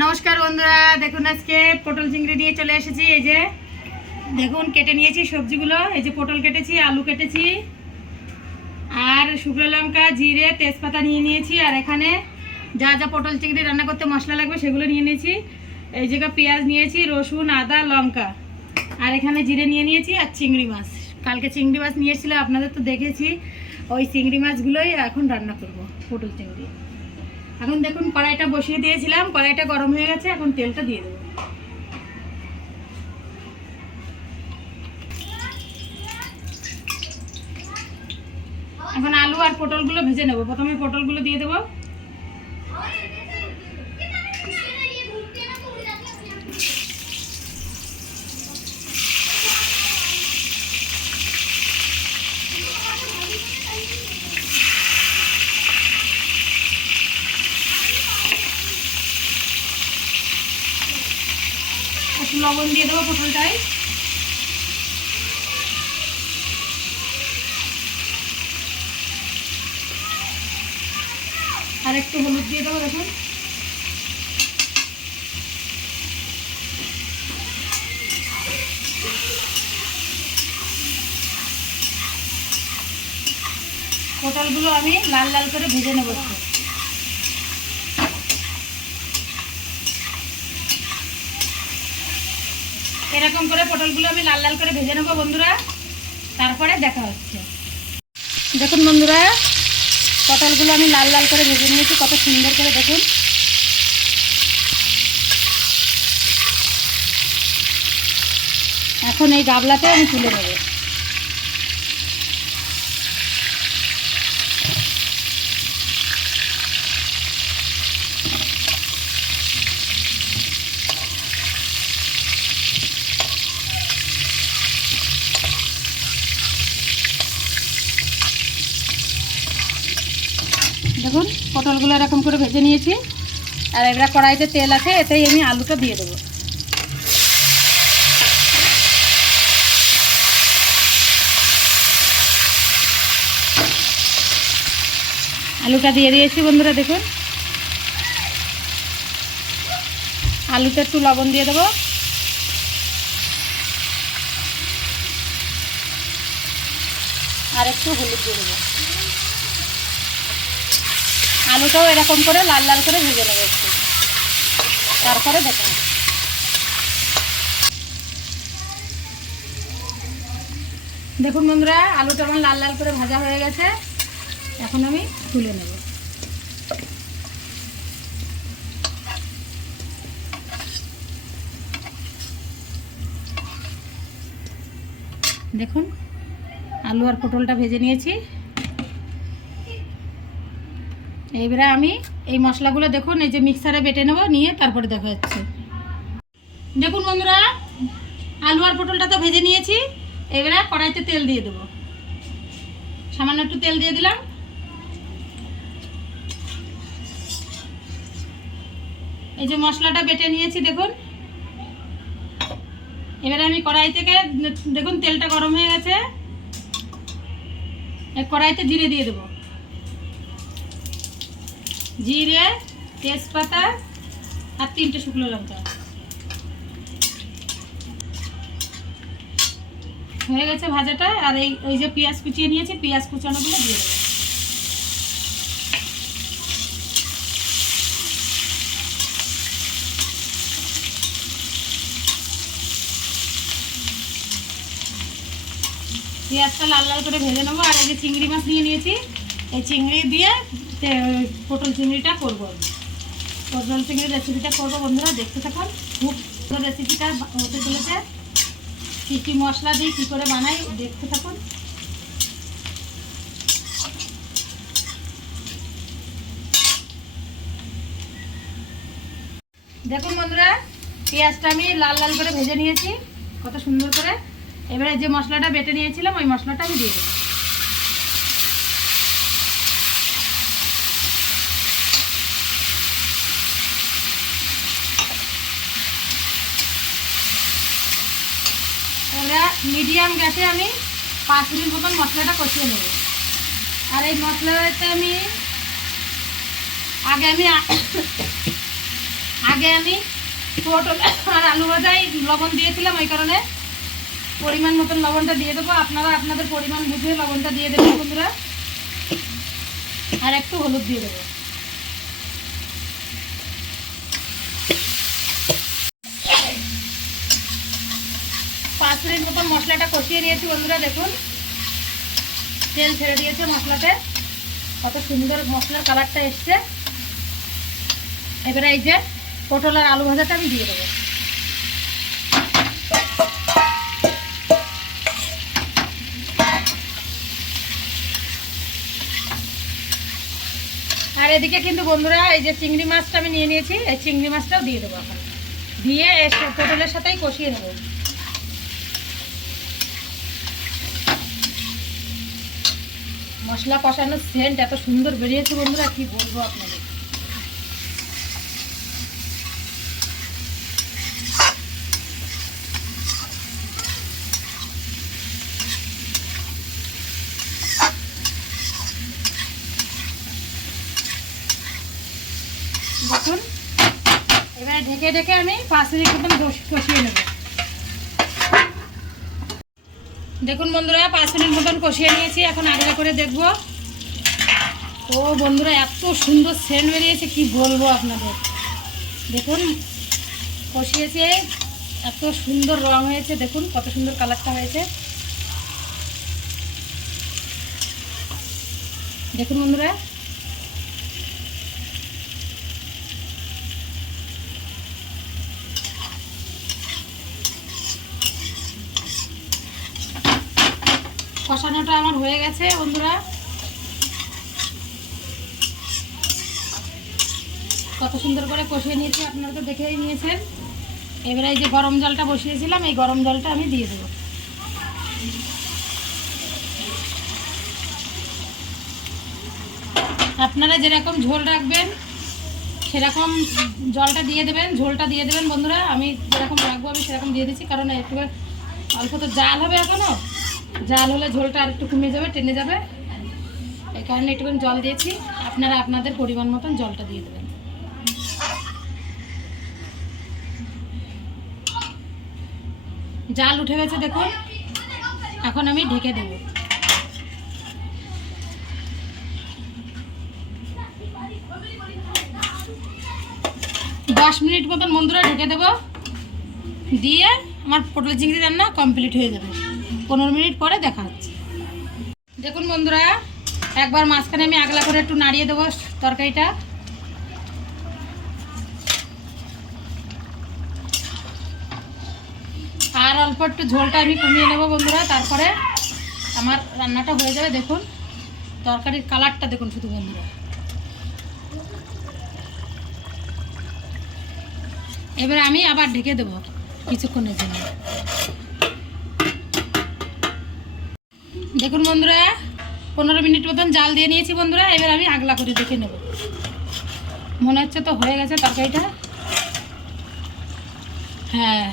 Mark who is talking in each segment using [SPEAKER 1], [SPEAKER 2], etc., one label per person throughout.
[SPEAKER 1] নমস্কার বন্ধুরা, দেখুন আজকে পটল চিংড়ি নিয়ে চলে এসেছি। এই যে, দেখুন, কেটে নিয়েছি সবজিগুলো। এই যে পটল কেটেছি, আলু কেটেছি, আর শুকনো লঙ্কা, জিরে, তেজপাতা নিয়ে নিয়েছি, আর এখানে যা যা পটল চিংড়ি রান্না করতে মশলা লাগবে সেগুলো নিয়ে নিয়েছি। এই জায়গা পেঁয়াজ নিয়েছি, রসুন, আদা, লঙ্কা, আর এখানে জিরে নিয়ে নিয়েছি, আর চিংড়ি মাছ। কালকে চিংড়ি মাছ নিয়েছিল আপনাদের তো দেখেছি। ওই চিংড়ি মাছগুলোই এখন রান্না করব, পটল চিংড়ি। এখন দেখুন কড়াইটা বসিয়ে দিয়েছিলাম, কড়াইটা গরম হয়ে গেছে, এখন তেলটা দিয়ে দেবো। এখন আলু আর পটলগুলো ভেজে নেব। প্রথমে পটলগুলো দিয়ে দেবো। একটু লবণ দিয়ে দেবো পটলটায় আর একটু হলুদ দিয়ে দেবো, দেখুন। পটলগুলো আমি লাল লাল করে ভেজে নেব এরকম করে পটলগুলো আমি লাল লাল করে ভেজে নেব বন্ধুরা। তারপরে দেখা হচ্ছে। দেখুন বন্ধুরা, পটলগুলো আমি লাল লাল করে ভেজে নিয়েছি, কত সুন্দর করে দেখুন। এখন এই গাবলাতে আমি তুলে নেব দেখুন পটলগুলো এরকম করে ভেজে নিয়েছি। আর এবার কড়াইতে তেল আছে, এতেই আমি আলুটা দিয়ে দেবো। আলুটা দিয়ে দিয়েছি বন্ধুরা, দেখুন। আলুতে একটু লবণ দিয়ে দেবো। আর একটু হলুদ দিয়ে দেবো। আলুটাও এরকম করে লাল লাল করে ভেজে নেব একটু। তারপরে দেখা। দেখুন বন্ধুরা, আলুটা আমার লাল লাল করে ভাজা হয়ে গেছে। এখন আমি তুলে নেব। দেখুন, আলু আর পটলটা ভেজে নিয়েছি। এইবারে আমি এই মশলাগুলো দেখুন, এই যে মিক্সারে বেটে নেব, নিয়ে তারপরে দেখা যাচ্ছে। দেখুন বন্ধুরা, আলু আর পটলটা তো ভেজে নিয়েছি এবারে কড়াইতে তেল দিয়ে দেবো। সামান্য একটু তেল দিয়ে দিলাম। এই যে মশলাটা বেটে নিয়েছি, দেখুন। এবারে আমি কড়াই থেকে, দেখুন তেলটা গরম হয়ে গেছে। কড়াইতে জিরে দিয়ে দেবো। জিরে, তেজপাতা আর তিনটে শুকনো লঙ্কা। হয়ে গেছে ভাজাটা, আর এই ওই যে পেঁয়াজ কুচিয়ে নিয়েছি, পেঁয়াজ কুচানোগুলো দিয়ে দেবো। পেঁয়াজটা লাল লাল করে ভেজে নেব, আর এই যে চিংড়ি মাছ নিয়ে নিয়েছি এই চিংড়ি দিয়ে পটল চিংড়িটা করব পটল চিংড়ির রেসিপিটা করব বন্ধুরা, দেখতে থাকুন। খুব রেসিপিটা হতে চলেছে। কী কী মশলা দিই কী করে বানাই, দেখতে থাকুন। দেখুন বন্ধুরা, পেঁয়াজটা আমি লাল লাল করে ভেজে নিয়েছি, কত সুন্দর করে। এবারে যে মশলাটা বেটে নিয়েছিলাম, ওই মশলাটা আমি দিয়ে দেবো এবার মিডিয়াম গ্যাসে আমি পাঁচ মিনিট মতন মশলাটা কষিয়ে নেব। আর এই মশলাটা আমি আগে আমি আগে আমি পটল আর আলু ভাজায় লবণ দিয়েছিলাম, ওই কারণে পরিমাণ মতন লবণটা দিয়ে দেবো। আপনারা আপনাদের পরিমাণ বুঝে লবণটা দিয়ে দেবেন বন্ধুরা। আর একটু হলুদ দিয়ে দেবো। মিনিট মতন মশলাটা কষিয়ে নিয়েছি বন্ধুরা, দেখুন। তেল ছেড়ে দিয়েছে মশলাতে। কত সুন্দর মশলার কালারটা এসছে। এবারে এই যে পটল আর আলু ভাজাটা আমি দিয়ে দেবো। আর এদিকে কিন্তু বন্ধুরা, এই যে চিংড়ি মাছটা আমি নিয়ে নিয়েছি, এই চিংড়ি মাছটাও দিয়ে দেবো এখন। দিয়ে পটলের সাথেই কষিয়ে নেব। মশলা কষানোর সেন্ট এত সুন্দর বেরিয়েছে বন্ধুরা, কি বলব আপনাদের? দেখুন, এবারে ঢেকে ঢেকে আমি পাঁচ মিনিট মতন কষিয়ে নেব। দেখুন বন্ধুরা, পাঁচ মিনিট মতন কষিয়ে নিয়েছি, এখন আগলা করে দেখব। ও বন্ধুরা, এত সুন্দর সেন্ট বেরিয়েছে, কি বলব আপনাদের? দেখুন, কষিয়েছে, এত সুন্দর রং হয়েছে, দেখুন কত সুন্দর কালারটা হয়েছে। দেখুন বন্ধুরা কষানোটা আমার হয়ে গেছে, বন্ধুরা। কত সুন্দর করে কষিয়ে নিয়েছি, আপনারা তো দেখেই নিয়েছেন। এবারে এই যে গরম জলটা বসিয়েছিলাম, এই গরম জলটা আমি দিয়ে দেবো। আপনারা যেরকম ঝোল রাখবেন, সেরকম জলটা দিয়ে দেবেন, ঝোলটা দিয়ে দেবেন, বন্ধুরা। আমি যেরকম রাখব, আমি সেরকম দিয়ে দিচ্ছি, কারণ একটু অল্প তো জাল হবে এখনও জাল হলে ঝোলটা আর একটু কমে যাবে, টেনে যাবে। এই কারণে একটুখানি জল দিয়েছি। আপনারা আপনাদের পরিমাণ মতন জলটা দিয়ে দেবেন। জাল উঠে গেছে দেখুন। এখন আমি ঢেকে দেব। দশ মিনিট মতন বন্ধুরা ঢেকে দেবো। দিয়ে আমার পটল চিংড়ি রান্না কমপ্লিট হয়ে যাবে। পনেরো মিনিট পরে দেখা হচ্ছে। দেখুন বন্ধুরা, একবার মাঝখানে আমি আগলা করে একটু নাড়িয়ে দেবো তরকারিটা। আর অল্প একটু ঝোলটা আমি কমিয়ে নেব বন্ধুরা, তারপরে আমার রান্নাটা হয়ে যাবে। দেখুন, তরকারির কালারটা দেখুন শুধু বন্ধুরা। এবারে আমি আবার ঢেকে দেবো কিছুক্ষণের জন্য। দেখুন বন্ধুরা, পনেরো মিনিট মতন জাল দিয়ে নিয়েছি বন্ধুরা, এবার আমি আগলা করে দেখে নেব। মনে হচ্ছে তো হয়ে গেছে তরকারিটা। হ্যাঁ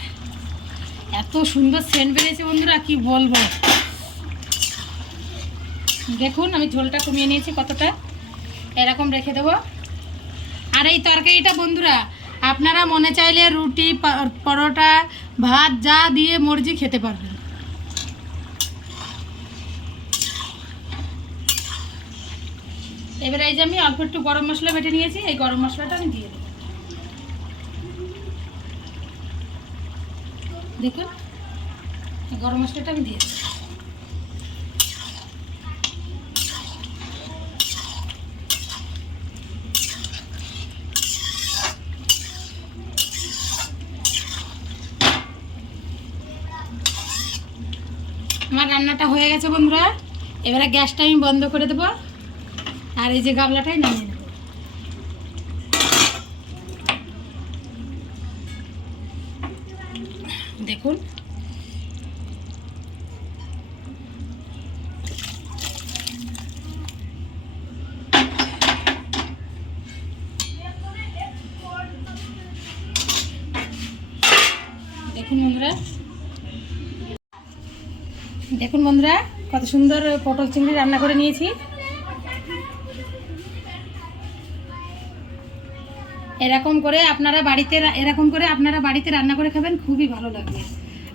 [SPEAKER 1] এত সুন্দর সেন্ট বেরিয়েছে বন্ধুরা, কি বলব। দেখুন, আমি ঝোলটা কমিয়ে নিয়েছি কতটা, এরকম রেখে দেবো। আর এই তরকারিটা বন্ধুরা, আপনারা মনে চাইলে রুটি পরোটা, ভাত, যা দিয়ে মর্জি খেতে পারবেন। এবার এই যে আমি অল্প একটু গরম মশলা বেটে নিয়েছি, এই গরম মশলাটা আমি দিয়ে দেবো। দেখুন গরম মশলাটা আমি দিয়ে দেবো। আমার রান্নাটা হয়ে গেছে বন্ধুরা। এবারে গ্যাসটা আমি বন্ধ করে দেবো। আর এই যে গামলাটাই নামিয়ে নেব। দেখুন। দেখুন বন্ধুরা। দেখুন বন্ধুরা, কত সুন্দর পটল চিংড়ি রান্না করে নিয়েছি। এরকম করে আপনারা বাড়িতে এরকম করে আপনারা বাড়িতে রান্না করে খাবেন, খুবই ভালো লাগবে।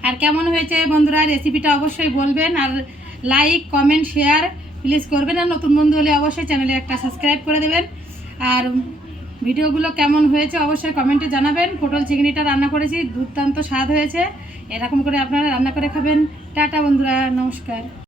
[SPEAKER 1] আর কেমন হয়েছে বন্ধুরা রেসিপিটা অবশ্যই বলবেন আর লাইক কমেন্ট শেয়ার প্লিজ করবেন। আর নতুন বন্ধু হলে অবশ্যই চ্যানেলে একটা সাবস্ক্রাইব করে দেবেন। আর ভিডিওগুলো কেমন হয়েছে অবশ্যই কমেন্টে জানাবেন। পটল চিংড়িটা রান্না করেছি, দুর্দান্ত স্বাদ হয়েছে। এরকম করে আপনারা রান্না করে খাবেন। টাটা বন্ধুরা, নমস্কার।